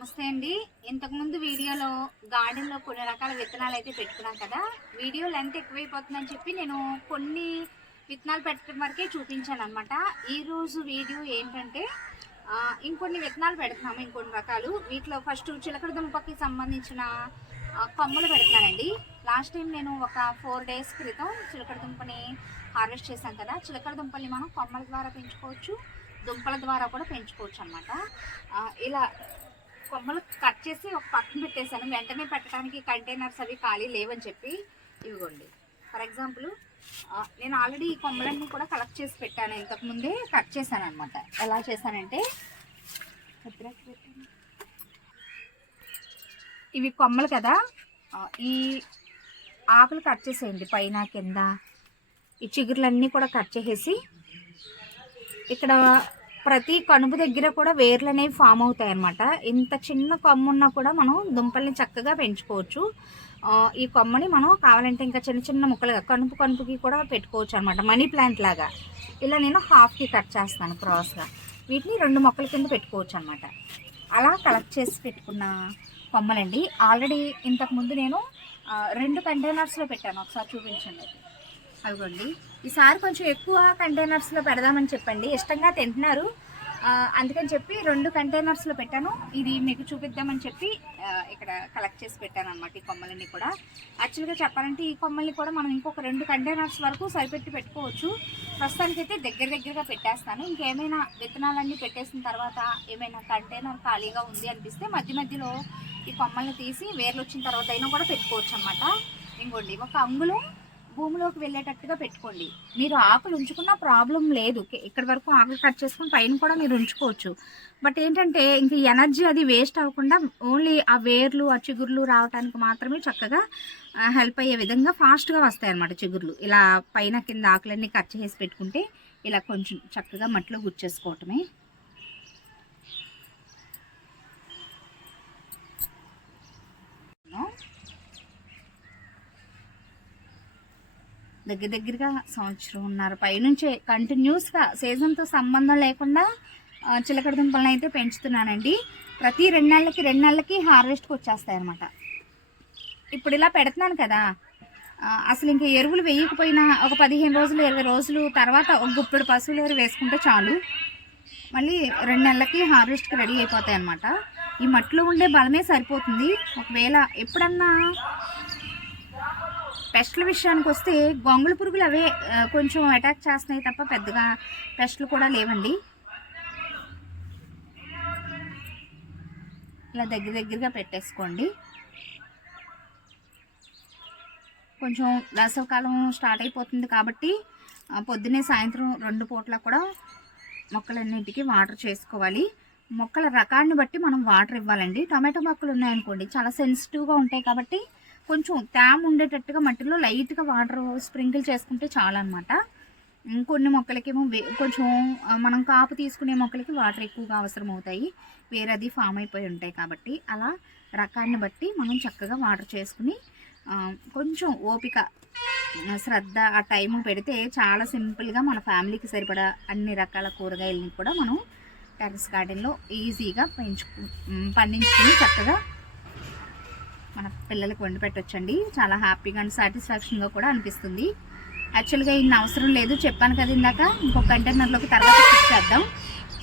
నమస్తే అండి. ఇంతకుముందు వీడియోలో గార్డెన్లో కొన్ని రకాల విత్తనాలు అయితే పెట్టుకున్నాం కదా. వీడియో లెంత్ ఎక్కువైపోతుందని చెప్పి నేను కొన్ని విత్తనాలు పెట్టడం వరకే చూపించాను అనమాట. ఈరోజు వీడియో ఏంటంటే ఇంకొన్ని విత్తనాలు పెడుతున్నాము, ఇంకొన్ని రకాలు. వీటిలో ఫస్ట్ చిలకడ దుంపకి సంబంధించిన కొమ్మలు పెడుతున్నానండి. లాస్ట్ టైం నేను ఒక 4 days క్రితం చిలకడ దుంపని హార్వెస్ట్ చేశాను కదా. చిలకడ దుంపల్ని మనం కొమ్మల ద్వారా పెంచుకోవచ్చు, దుంపల ద్వారా కూడా పెంచుకోవచ్చు అనమాట. ఇలా కొమ్మలు కట్ చేసి ఒక పక్కన పెట్టేశాను. వెంటనే పెట్టడానికి కంటైనర్స్ అవి ఖాళీ లేవని చెప్పి ఇవ్వండి. ఫర్ ఎగ్జాంపుల్ నేను ఆల్రెడీ ఈ కొమ్మలన్నీ కూడా కలెక్ట్ చేసి పెట్టాను. ఇంతకుముందే కట్ చేశాను అనమాట. ఎలా చేశానంటే ఇవి కొమ్మలు కదా, ఈ ఆకులు కట్ చేసేయండి. పైన కింద ఈ చిగురులన్నీ కూడా కట్ చేసేసి ఇక్కడ ప్రతి కనుపు దగ్గర కూడా వేర్లు అనేవి ఫామ్ అవుతాయి అన్నమాట. ఇంత చిన్న కొమ్మ ఉన్నా కూడా మనం దుంపల్ని చక్కగా పెంచుకోవచ్చు. ఈ కొమ్మని మనం కావాలంటే ఇంకా చిన్న చిన్న ముక్కలుగా కనుపుకి కూడా పెట్టుకోవచ్చు అనమాట, మనీ ప్లాంట్ లాగా. ఇలా నేను హాఫ్కి కట్ చేస్తాను క్రాస్గా. వీటిని 2 మొక్కల కింద పెట్టుకోవచ్చు అనమాట. అలా కలెక్ట్ చేసి పెట్టుకున్న కొమ్మలండి. ఆల్రెడీ ఇంతకుముందు నేను 2 కంటైనర్స్లో పెట్టాను. ఒకసారి చూపించండి. అదిగోండి, ఈసారి కొంచెం ఎక్కువ కంటైనర్స్లో పెడదామని చెప్పండి, ఇష్టంగా తింటున్నారు. అందుకని చెప్పి 2 కంటైనర్స్లో పెట్టాను. ఇది మీకు చూపిద్దామని చెప్పి ఇక్కడ కలెక్ట్ చేసి పెట్టాను అనమాట. ఈ కొమ్మలన్నీ కూడా యాక్చువల్గా చెప్పాలంటే ఈ కొమ్మల్ని కూడా మనం ఇంకొక 2 కంటైనర్స్ వరకు సరిపెట్టి పెట్టుకోవచ్చు. ప్రస్తుతానికైతే దగ్గరగా పెట్టేస్తాను. ఇంకేమైనా విత్తనాలన్నీ పెట్టేసిన తర్వాత ఏమైనా కంటైనర్ ఖాళీగా ఉంది అనిపిస్తే మధ్యలో ఈ కొమ్మల్ని తీసి వేర్లు వచ్చిన తర్వాత అయినా కూడా పెట్టుకోవచ్చు అనమాట. ఇంకోండి, ఒక అంగుళం భూమిలోకి వెళ్ళేటట్టుగా పెట్టుకోండి. మీరు ఆకులు ఉంచుకున్న ప్రాబ్లం లేదు. ఇక్కడ వరకు ఆకులు కట్ చేసుకుని పైన కూడా మీరు ఉంచుకోవచ్చు. బట్ ఏంటంటే ఇంక ఎనర్జీ అది వేస్ట్ అవ్వకుండా ఓన్లీ ఆ వేర్లు ఆ చిగుర్లు రావడానికి మాత్రమే చక్కగా హెల్ప్ అయ్యే విధంగా ఫాస్ట్గా వస్తాయి అన్నమాట చిగుర్లు. ఇలా పైన కింద ఆకులన్నీ కట్ చేసి పెట్టుకుంటే ఇలా కొంచెం చక్కగా మట్టిలో గుచ్చేసుకోవటమే. దగ్గరగా సంవత్సరంన్నర పైనుంచే కంటిన్యూస్గా సీజన్తో సంబంధం లేకుండా చిలకడ దుంపలను అయితే పెంచుతున్నానండి. ప్రతి 2 నెలలకి హార్వెస్ట్కి వచ్చేస్తాయి అన్నమాట. ఇప్పుడు ఇలా పెడుతున్నాను కదా, అసలు ఇంకా ఎరువులు వేయకపోయినా ఒక 15 రోజులు 20 రోజులు తర్వాత ఒక గుప్పెడు పశువుల ఎరువు వేసుకుంటే చాలు, మళ్ళీ 2 నెలలకి హార్వెస్ట్కి రెడీ అయిపోతాయి అన్నమాట. ఈ మట్టిలో ఉండే బలమే సరిపోతుంది. ఒకవేళ ఎప్పుడన్నా పెస్ట్ల విషయానికి వస్తే గొంగళి పురుగులు అవే కొంచెం అటాక్ చేస్తున్నాయి తప్ప పెద్దగా పెస్ట్లు కూడా లేవండి. ఇలా దగ్గరగా పెట్టేసుకోండి. కొంచెం వేసవికాలం స్టార్ట్ అయిపోతుంది కాబట్టి పొద్దున్నే సాయంత్రం 2 పూట్ల కూడా మొక్కలన్నింటికి వాటర్ చేసుకోవాలి. మొక్కల రకాన్ని బట్టి మనం వాటర్ ఇవ్వాలండి. టమాటో మొక్కలు ఉన్నాయనుకోండి, చాలా సెన్సిటివ్గా ఉంటాయి కాబట్టి కొంచెం తేమ ఉండేటట్టుగా మట్టిలో లైట్గా వాటర్ స్ప్రింకిల్ చేసుకుంటే చాలన్నమాట. కొన్ని మొక్కలకేమో కొంచెం మనం కాపు తీసుకునే మొక్కలకి వాటర్ ఎక్కువగా అవసరం అవుతాయి, వేరేది ఫామ్ అయిపోయి ఉంటాయి కాబట్టి. అలా రకాన్ని బట్టి మనం చక్కగా వాటర్ చేసుకుని కొంచెం ఓపిక శ్రద్ధ ఆ టైం పెడితే చాలా సింపుల్గా మన ఫ్యామిలీకి సరిపడా అన్ని రకాల కూరగాయలని కూడా మనం టెర్రస్ గార్డెన్లో ఈజీగా పండించుకుని చక్కగా మన పిల్లలకు వండి పెట్టొచ్చండి. చాలా హ్యాపీగా అండ్ సాటిస్ఫాక్షన్గా కూడా అనిపిస్తుంది. యాక్చువల్గా ఇన్ని అవసరం లేదు, చెప్పాను కదా ఇందాక. ఇంకొక కంటైనర్లోకి తర్వాత చేద్దాం.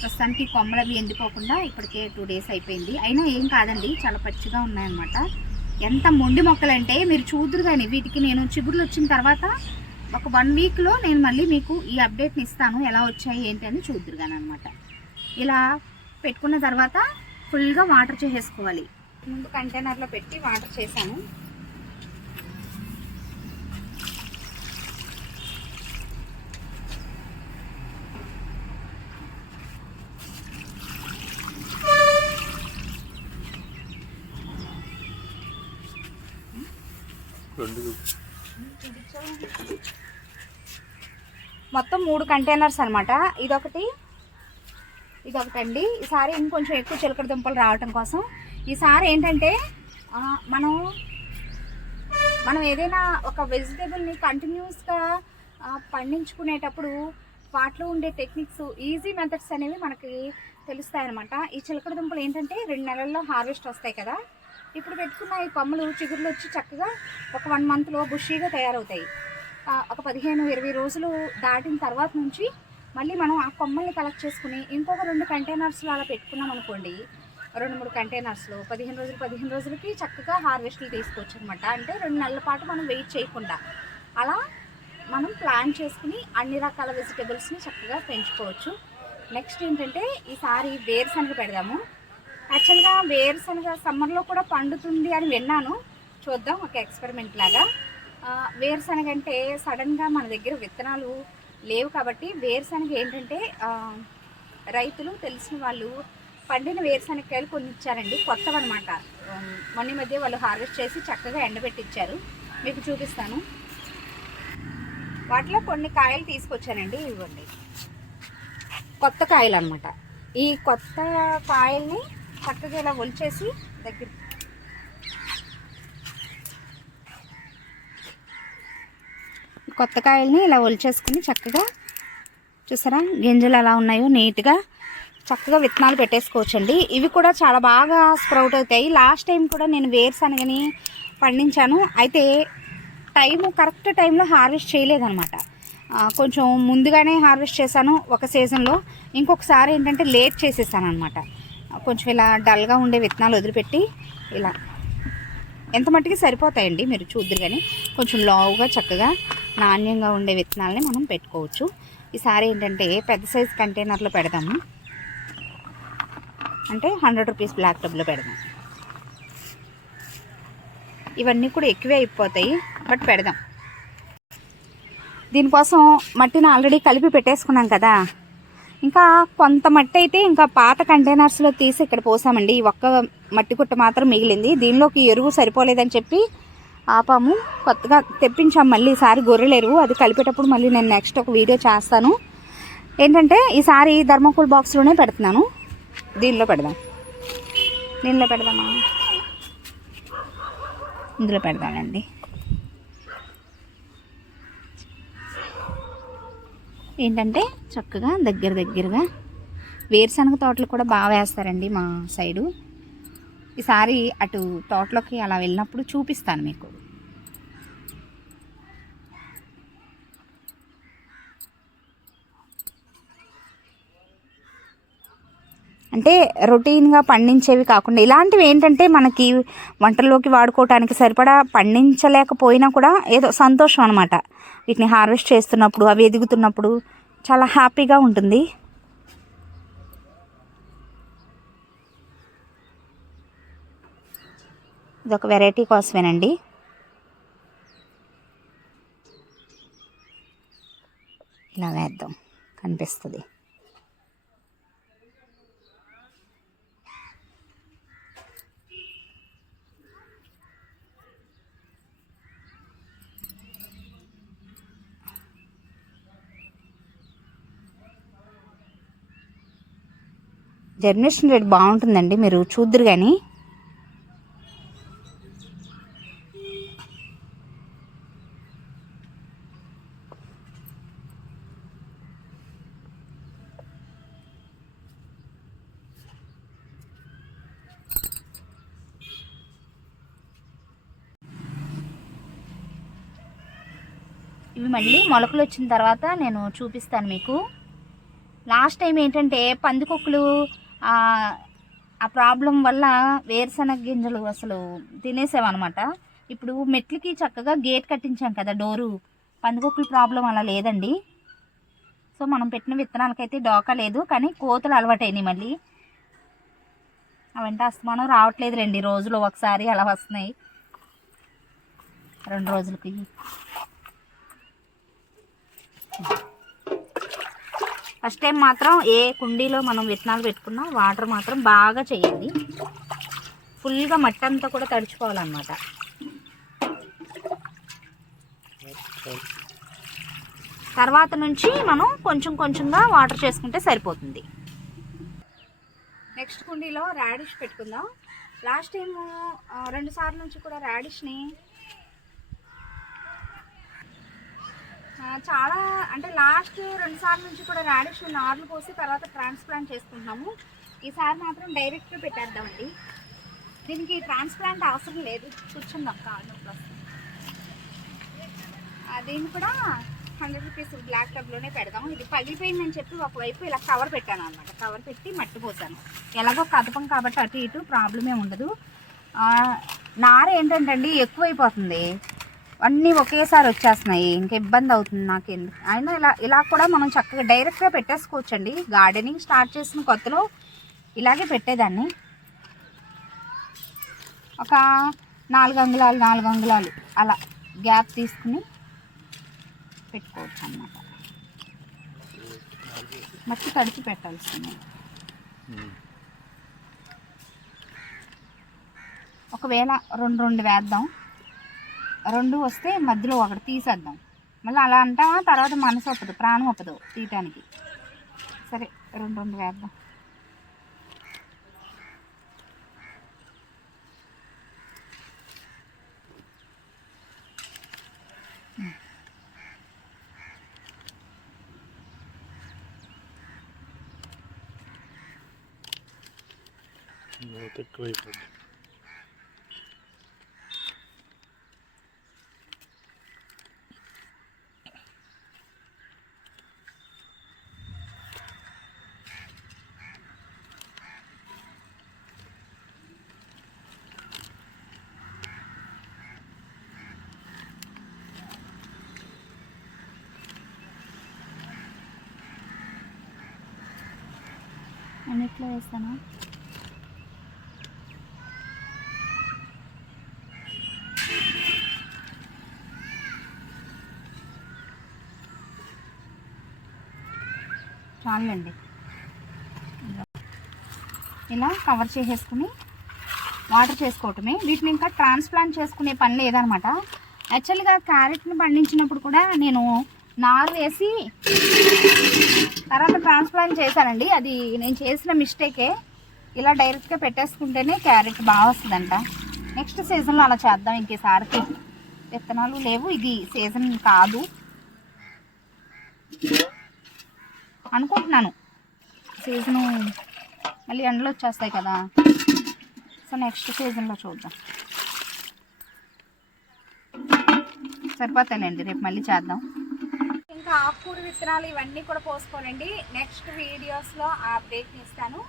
ప్రస్తుతానికి కొమ్మలు అవి ఎండిపోకుండా ఇప్పటికే 2 days అయిపోయింది. అయినా ఏం కాదండి, చాలా పచ్చిగా ఉన్నాయన్నమాట. ఎంత మొండి మొక్కలంటే మీరు చూదురు. కానీ వీటికి నేను చిగుర్లు వచ్చిన తర్వాత ఒక 1 weekలో నేను మళ్ళీ మీకు ఈ అప్డేట్ని ఇస్తాను, ఎలా వచ్చాయి ఏంటి అని చూదురు కానీ అనమాట. ఇలా పెట్టుకున్న తర్వాత ఫుల్గా వాటర్ చేసేసుకోవాలి. ముందు కంటైనర్లో పెట్టి వాటర్ చేశాను. మొత్తం 3 కంటైనర్స్ అనమాట. ఇదొకటి అండి. ఈసారి ఇంకొంచెం ఎక్కువ చిలకడ దుంపలు రావటం కోసం ఈసారి ఏంటంటే మనం ఏదైనా ఒక వెజిటేబుల్ని కంటిన్యూస్గా పండించుకునేటప్పుడు వాటిలో ఉండే టెక్నిక్స్, ఈజీ మెథడ్స్ అనేవి మనకి తెలుస్తాయి అనమాట. ఈ చిలకడ దుంపలు ఏంటంటే 2 నెలల్లో హార్వెస్ట్ వస్తాయి కదా. ఇప్పుడు పెట్టుకున్న ఈ కొమ్మలు చిగుర్లు వచ్చి చక్కగా ఒక 1 మంత్లో బుషీగా తయారవుతాయి. ఒక 15-20 రోజులు దాటిన తర్వాత నుంచి మళ్ళీ మనం ఆ కొమ్మల్ని కలెక్ట్ చేసుకుని ఇంకొక 2 కంటైనర్స్లో అలా పెట్టుకున్నాం అనుకోండి, 2-3 కంటైనర్స్లో 15 రోజులకి చక్కగా హార్వెస్ట్లు తీసుకోవచ్చు అనమాట. అంటే 2 నెలల పాటు మనం వెయిట్ చేయకుండా అలా మనం ప్లాన్ చేసుకుని అన్ని రకాల వెజిటేబుల్స్ని చక్కగా పెంచుకోవచ్చు. నెక్స్ట్ ఏంటంటే ఈసారి వేరుశనగ పెడదాము. యాక్చువల్గా వేరుశనగ సమ్మర్లో కూడా పండుతుంది అని విన్నాను, చూద్దాం ఒక ఎక్స్పెరిమెంట్ లాగా. వేరుశనగ అంటే సడన్గా మన దగ్గర విత్తనాలు లేవు కాబట్టి వేరుశనగ ఏంటంటే రైతులు తెలిసిన వాళ్ళు పండిన వేరుశనగకాయలు కొన్ని ఇచ్చారండి, కొత్తవన్నమాట. మొన్న మధ్య వాళ్ళు హార్వెస్ట్ చేసి చక్కగా ఎండబెట్టిచ్చారు, మీకు చూపిస్తాను. వాటిలో కొన్ని కాయలు తీసుకొచ్చానండి, ఇవ్వండి కొత్త కాయలు అనమాట. ఈ కొత్త కాయల్ని చక్కగా ఇలా ఒలిచేసి దగ్గర కొత్త కాయల్ని ఇలా ఒలిచేసుకుని చక్కగా చూసారా గింజలు ఎలా ఉన్నాయో నీట్గా చక్కగా విత్తనాలు పెట్టేసుకోవచ్చండి. ఇవి కూడా చాలా బాగా స్ప్రౌట్ అవుతాయి. లాస్ట్ టైం కూడా నేను వేరుశనగని పండించాను, అయితే కరెక్ట్ టైంలో హార్వెస్ట్ చేయలేదన్నమాట. కొంచెం ముందుగానే హార్వెస్ట్ చేశాను ఒక సీజన్లో, ఇంకొకసారి ఏంటంటే లేట్ చేసేసాను అనమాట. కొంచెం ఇలా డల్గా ఉండే విత్తనాలు వదిలిపెట్టి ఇలా ఎంత మట్టికి సరిపోతాయండి, మీరు చూద్దరు. కానీ కొంచెం లావుగా చక్కగా నాణ్యంగా ఉండే విత్తనాలని మనం పెట్టుకోవచ్చు. ఈసారి ఏంటంటే పెద్ద సైజ్ కంటైనర్లో పెడదాము, అంటే 100 రూపీస్ బ్లాక్ టబ్లో పెడదాం. ఇవన్నీ కూడా ఎక్కువే అయిపోతాయి, బట్ పెడదాం. దీనికోసం మట్టిని ఆల్రెడీ కలిపి పెట్టేసుకున్నాం కదా, ఇంకా కొంత మట్టి అయితే ఇంకా పాత కంటైనర్స్లో తీసి ఇక్కడ పోసామండి. ఈ ఒక్క మట్టి కుట్ట మాత్రం మిగిలింది, దీనిలోకి ఎరువు సరిపోలేదని చెప్పి ఆపాము. కొత్తగా తెప్పించాం మళ్ళీ ఈసారి గొర్రెల ఎరువు, అది కలిపేటప్పుడు మళ్ళీ నేను నెక్స్ట్ ఒక వీడియో చేస్తాను. ఏంటంటే ఈసారి థర్మోకోల్ బాక్స్లోనే పెడుతున్నాను. దీనిలో పెడదామా, ఇందులో పెడదామండి. ఏంటంటే చక్కగా దగ్గరగా వేరుశనగ తోటలు కూడా బాగా వేస్తారండి మా సైడు. ఈసారి అటు తోటలోకి అలా వెళ్ళినప్పుడు చూపిస్తాను మీకు. అంటే రొటీన్గా పండించేవి కాకుండా ఇలాంటివి ఏంటంటే మనకి వంటల్లోకి వాడుకోవటానికి సరిపడా పండించలేకపోయినా కూడా ఏదో సంతోషం అనమాట. వీటిని హార్వెస్ట్ చేస్తున్నప్పుడు, అవి ఎదుగుతున్నప్పుడు చాలా హ్యాపీగా ఉంటుంది. ఇదొక వెరైటీ కోసమేనండి. ఇలా వేద్దాం, కనిపిస్తుంది. జర్మినేషన్ రేట్ బాగుంటుందండి, మీరు చూద్దరు. కానీ ఇవి మళ్ళీ మొలకలు వచ్చిన తర్వాత నేను చూపిస్తాను మీకు. లాస్ట్ టైం ఏంటంటే పందికొక్కులు ఆ ప్రాబ్లం వల్ల వేరుశనగ గింజలు అసలు తినేసామన్నమాట. ఇప్పుడు మెట్లకి చక్కగా గేట్ కట్టించాం కదా, డోరు, పందికొక్కుల ప్రాబ్లం అలా లేదండి. సో మనం పెట్టిన విత్తనాలకైతే డోకా లేదు, కానీ కోతులు అలవాటైనాయి మళ్ళీ. అవంటే అస్తమానం రావట్లేదు, 2 రోజులు ఒకసారి అలా వస్తున్నాయి, 2 రోజులకి. ఫస్ట్ టైం మాత్రం ఏ కుండీలో మనం విత్తనాలు పెట్టుకున్నా వాటర్ మాత్రం బాగా చేయాలి, ఫుల్గా మట్టి అంతా కూడా తడుచుకోవాలన్నమాట. తర్వాత నుంచి మనం కొంచెంగా వాటర్ చేసుకుంటే సరిపోతుంది. నెక్స్ట్ కుండీలో రాడిష్ పెట్టుకుందాం. లాస్ట్ టైం 2 సార్లు నుంచి కూడా రాడిష్ని చాలా, అంటే లాస్ట్ 2 సార్లు నుంచి కూడా రాడిష్ నార్లు పోసి తర్వాత ట్రాన్స్ప్లాంట్ చేసుకుంటున్నాము. ఈసారి మాత్రం డైరెక్ట్గా పెట్టేద్దామండి. దీనికి ట్రాన్స్ప్లాంట్ అవసరం లేదు. కూర్చుందాం, కాళ్ళు నొప్పి వస్తుంది. దీన్ని కూడా 100 రూపీస్ బ్లాక్ టబ్లోనే పెడదాం. ఇది పగిలిపోయిందని చెప్పి ఒకవైపు ఇలా కవర్ పెట్టాను అనమాట. కవర్ పెట్టి మట్టి పోసాను. ఎలాగో కదపం కాబట్టి అటు ఇటు ప్రాబ్లమే ఉండదు. నార ఏంటంటే అండి ఎక్కువైపోతుంది, అన్నీ ఒకేసారి వచ్చేస్తున్నాయి, ఇంకా ఇబ్బంది అవుతుంది నాకు. ఎందుకు అయినా ఇలా కూడా మనం చక్కగా డైరెక్ట్గా పెట్టేసుకోవచ్చండి. గార్డెనింగ్ స్టార్ట్ చేసిన కొత్తలో ఇలాగే పెట్టేదాన్ని. ఒక 4 అంగుళాలు అలా గ్యాప్ తీసుకుని పెట్టుకోవచ్చు అన్నమాట. మట్టి తడిచి పెట్టాల్సింది. ఒకవేళ రెండు వేద్దాం, 2 వస్తే మధ్యలో ఒకటి తీసేద్దాం. మళ్ళీ అలా అంటా తర్వాత మనసు ఒప్పదు, ప్రాణం ఒప్పదు తీయటానికి. సరే 2 వేద్దాం. ఎక్కువైపోయింది. అన్నిట్లో వేస్తాను. చాలండి, ఇలా కవర్ చేసేసుకుని వాటర్ చేసుకోవటమే. వీటిని ఇంకా ట్రాన్స్ప్లాంట్ చేసుకునే పని లేదనమాట. యాక్చువల్గా క్యారెట్ని పండించినప్పుడు కూడా నేను నారు వేసి తర్వాత ట్రాన్స్ప్లాంట్ చేశానండి. అది నేను చేసిన మిస్టేకే. ఇలా డైరెక్ట్గా పెట్టేసుకుంటేనే క్యారెట్ బాగా వస్తుందంట. నెక్స్ట్ సీజన్లో అలా చేద్దాం. ఇంకేసారికి విత్తనాలు లేవు, ఇది సీజన్ కాదు అనుకుంటున్నాను. సీజను మళ్ళీ ఎండలు వచ్చేస్తాయి కదా, సో నెక్స్ట్ సీజన్లో చూద్దాం. సరిపోతాయిలేండి, రేపు మళ్ళీ చేద్దాం. ఇంకా ఆకుకూర విత్తనాలు ఇవన్నీ కూడా పోసుకోనండి. నెక్స్ట్ వీడియోస్లో ఆ అప్డేట్ని ఇస్తాను.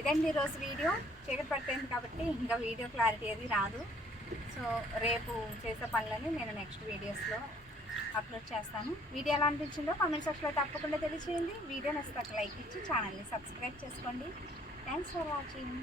ఇదండి ఈరోజు వీడియో. చీకటి పడిపోయింది కాబట్టి ఇంకా వీడియో క్లారిటీ అది రాదు. సో రేపు చేసే పనులని నేను నెక్స్ట్ వీడియోస్లో అప్లోడ్ చేస్తాను. వీడియో ఎలా అనిపించిందో కామెంట్ సెక్షన్లో తప్పకుండా తెలియచేయండి. వీడియో నచ్చితే లైక్ ఇచ్చి ఛానల్ని సబ్స్క్రైబ్ చేసుకోండి. Thanks for watching.